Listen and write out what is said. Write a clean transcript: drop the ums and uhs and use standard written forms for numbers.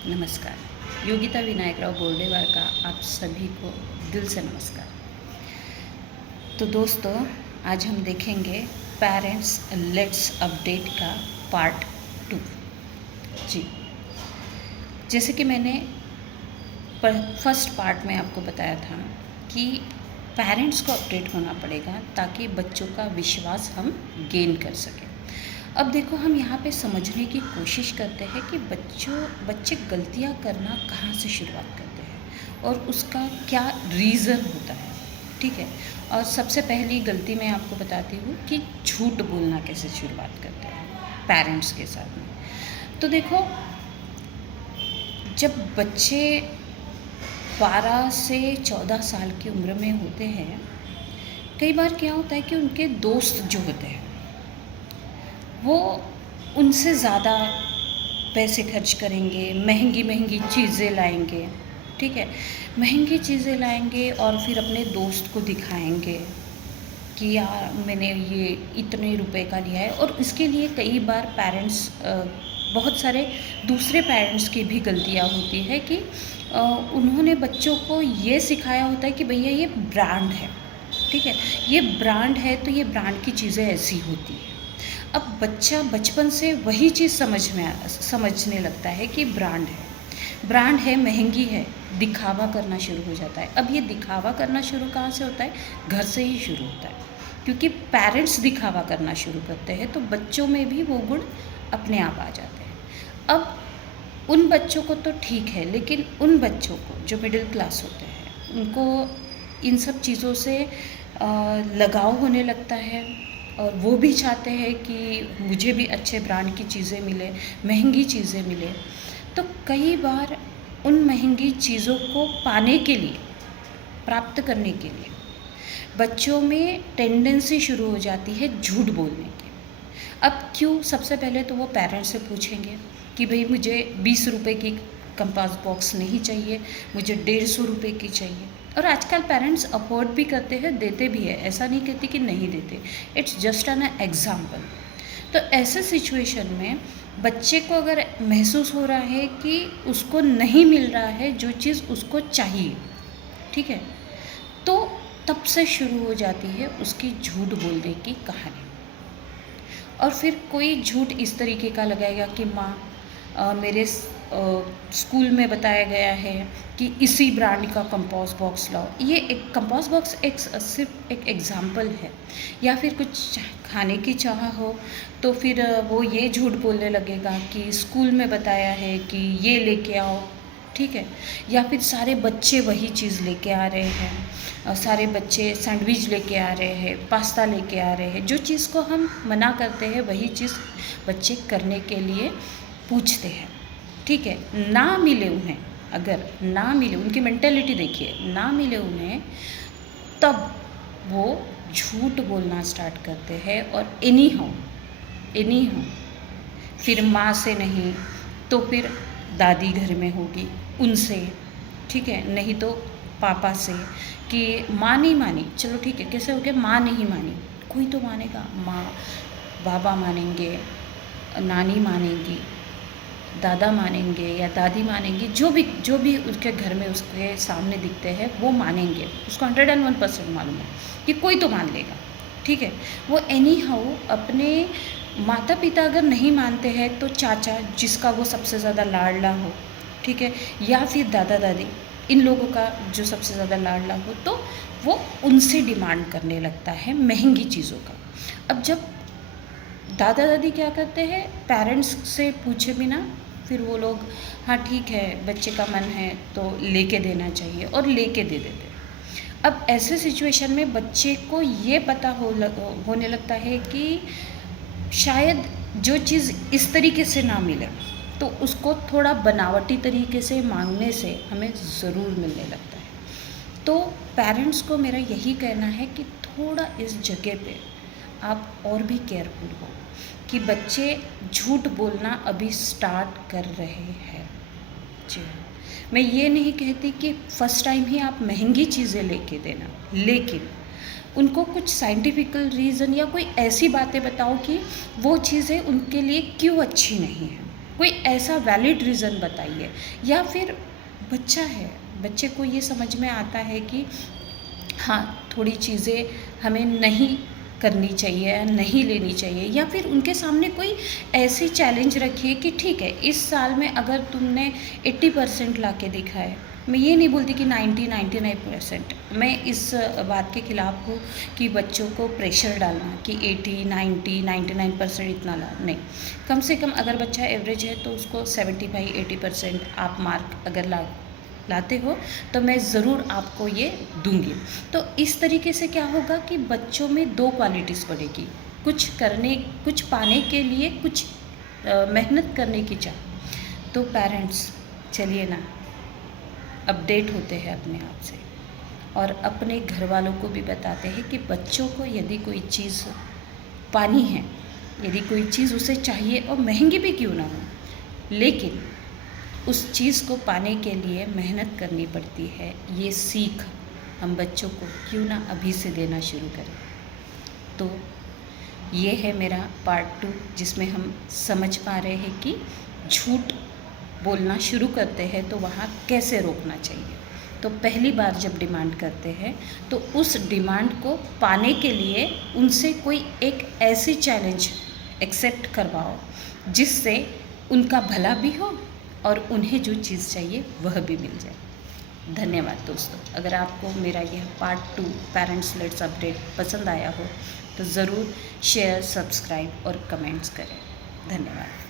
नमस्कार। योगिता विनायकराव बोर्डेवार का आप सभी को दिल से नमस्कार। तो दोस्तों, आज हम देखेंगे पेरेंट्स लेट्स अपडेट का पार्ट 2। जी, जैसे कि मैंने फर्स्ट पार्ट में आपको बताया था कि पेरेंट्स को अपडेट होना पड़ेगा ताकि बच्चों का विश्वास हम गेन कर सकें। अब देखो, हम यहाँ पे समझने की कोशिश करते हैं कि बच्चे गलतियाँ करना कहाँ से शुरुआत करते हैं और उसका क्या रीज़न होता है। ठीक है। और सबसे पहली गलती मैं आपको बताती हूँ कि झूठ बोलना कैसे शुरुआत करते हैं पेरेंट्स के साथ में। तो देखो, जब बच्चे 12 से 14 साल की उम्र में होते हैं, कई बार क्या होता है कि उनके दोस्त जो होते हैं वो उनसे ज़्यादा पैसे खर्च करेंगे, महंगी महंगी चीज़ें लाएंगे। ठीक है, महंगी चीज़ें लाएंगे और फिर अपने दोस्त को दिखाएंगे कि यार मैंने ये इतने रुपए का लिया है। और इसके लिए कई बार पेरेंट्स, बहुत सारे दूसरे पेरेंट्स की भी गलतियाँ होती है कि उन्होंने बच्चों को ये सिखाया होता है कि भैया ये ब्रांड है। ठीक है, ये ब्रांड है तो ये ब्रांड की चीज़ें ऐसी होती है। अब बच्चा बचपन से वही चीज़ समझने लगता है कि ब्रांड है, महंगी है, दिखावा करना शुरू हो जाता है। अब ये दिखावा करना शुरू कहाँ से होता है? घर से ही शुरू होता है, क्योंकि पेरेंट्स दिखावा करना शुरू करते हैं तो बच्चों में भी वो गुण अपने आप आ जाते हैं। अब उन बच्चों को तो ठीक है, लेकिन उन बच्चों को जो मिडिल क्लास होते हैं उनको इन सब चीज़ों से लगाव होने लगता है और वो भी चाहते हैं कि मुझे भी अच्छे ब्रांड की चीज़ें मिले, महंगी चीज़ें मिले। तो कई बार उन महंगी चीज़ों को पाने के लिए, प्राप्त करने के लिए बच्चों में टेंडेंसी शुरू हो जाती है झूठ बोलने की। अब क्यों? सबसे पहले तो वो पेरेंट्स से पूछेंगे कि भाई मुझे 20 रुपए की कंपास बॉक्स नहीं चाहिए, मुझे 150 रुपये की चाहिए। और आजकल पेरेंट्स अफोर्ड भी करते हैं, देते भी है, ऐसा नहीं कहती कि नहीं देते। It's just an example. तो ऐसे सिचुएशन में बच्चे को अगर महसूस हो रहा है कि उसको नहीं मिल रहा है जो चीज़ उसको चाहिए, ठीक है, तो तब से शुरू हो जाती है उसकी झूठ बोलने की कहानी। और फिर कोई झूठ इस तरीके का लगाएगा कि माँ, मेरे स्कूल में बताया गया है कि इसी ब्रांड का कंपास बॉक्स लाओ। ये एक कंपास बॉक्स सिर्फ एक एग्जाम्पल है। या फिर कुछ खाने की चाह हो तो फिर वो ये झूठ बोलने लगेगा कि स्कूल में बताया है कि ये लेके आओ। ठीक है, या फिर सारे बच्चे वही चीज़ लेके आ रहे हैं, सारे बच्चे सैंडविच लेके आ रहे हैं, पास्ता लेके आ रहे हैं। जो चीज़ को हम मना करते हैं वही चीज़ बच्चे करने के लिए पूछते हैं। ठीक है, ना मिले उन्हें, अगर ना मिले, उनकी मेंटेलिटी देखिए, ना मिले उन्हें, तब वो झूठ बोलना स्टार्ट करते हैं। और एनी हाउ फिर माँ से नहीं तो फिर दादी घर में होगी उनसे, ठीक है, नहीं तो पापा से कि माँ नहीं मानी। चलो ठीक है, कैसे हो गया? माँ नहीं मानी, कोई तो मानेगा। माँ, बाबा मानेंगे, नानी मानेंगी, दादा मानेंगे या दादी मानेंगी, जो भी उसके घर में उसके सामने दिखते हैं वो मानेंगे। उसको 101% मालूम है कि कोई तो मान लेगा। ठीक है, वो एनी हाउ अपने माता पिता अगर नहीं मानते हैं तो चाचा, जिसका वो सबसे ज़्यादा लाडला हो, ठीक है, या फिर दादा दादी, इन लोगों का जो सबसे ज़्यादा लाडला हो, तो वो उनसे डिमांड करने लगता है महंगी चीज़ों का। अब जब दादा दादी क्या करते हैं, पेरेंट्स से पूछे बिना फिर वो लोग, हाँ ठीक है, बच्चे का मन है तो लेके देना चाहिए, और लेके दे देते हैं। अब ऐसे सिचुएशन में बच्चे को ये पता होने लगता है कि शायद जो चीज़ इस तरीके से ना मिले तो उसको थोड़ा बनावटी तरीके से मांगने से हमें ज़रूर मिलने लगता है। तो पेरेंट्स को मेरा यही कहना है कि थोड़ा इस जगह पे आप और भी केयरफुल हो कि बच्चे झूठ बोलना अभी स्टार्ट कर रहे हैं। जी हाँ, मैं ये नहीं कहती कि फ़र्स्ट टाइम ही आप महंगी चीज़ें लेके देना, लेकिन उनको कुछ साइंटिफिकल रीज़न या कोई ऐसी बातें बताओ कि वो चीज़ें उनके लिए क्यों अच्छी नहीं हैं। कोई ऐसा वैलिड रीज़न बताइए। या फिर बच्चा है, बच्चे को ये समझ में आता है कि हाँ, थोड़ी चीज़ें हमें नहीं करनी चाहिए या नहीं लेनी चाहिए, या फिर उनके सामने कोई ऐसी चैलेंज रखिए कि ठीक है, इस साल में अगर तुमने 80% ला के दिखाए, मैं ये नहीं बोलती कि 99%, मैं इस बात के खिलाफ हूँ कि बच्चों को प्रेशर डालना कि 80, 90, 99% इतना ला, नहीं। कम से कम अगर बच्चा एवरेज है तो उसको 75, 80% आप मार्क अगर लाते हो तो मैं ज़रूर आपको ये दूंगी। तो इस तरीके से क्या होगा कि बच्चों में दो क्वालिटीज़ बढ़ेगी, कुछ पाने के लिए कुछ मेहनत करने की चाह। तो पेरेंट्स चलिए ना, अपडेट होते हैं अपने आप से और अपने घर वालों को भी बताते हैं कि बच्चों को यदि कोई चीज़ पानी है, यदि कोई चीज़ उसे चाहिए और महंगी भी क्यों ना हो, लेकिन उस चीज़ को पाने के लिए मेहनत करनी पड़ती है, ये सीख हम बच्चों को क्यों ना अभी से देना शुरू करें। तो ये है मेरा पार्ट 2, जिसमें हम समझ पा रहे हैं कि झूठ बोलना शुरू करते हैं तो वहाँ कैसे रोकना चाहिए। तो पहली बार जब डिमांड करते हैं तो उस डिमांड को पाने के लिए उनसे कोई एक ऐसी चैलेंज एक्सेप्ट करवाओ जिससे उनका भला भी हो और उन्हें जो चीज़ चाहिए वह भी मिल जाए। धन्यवाद दोस्तों। अगर आपको मेरा यह पार्ट 2 पेरेंट्स लेट्स अपडेट पसंद आया हो तो ज़रूर शेयर, सब्सक्राइब और कमेंट्स करें। धन्यवाद।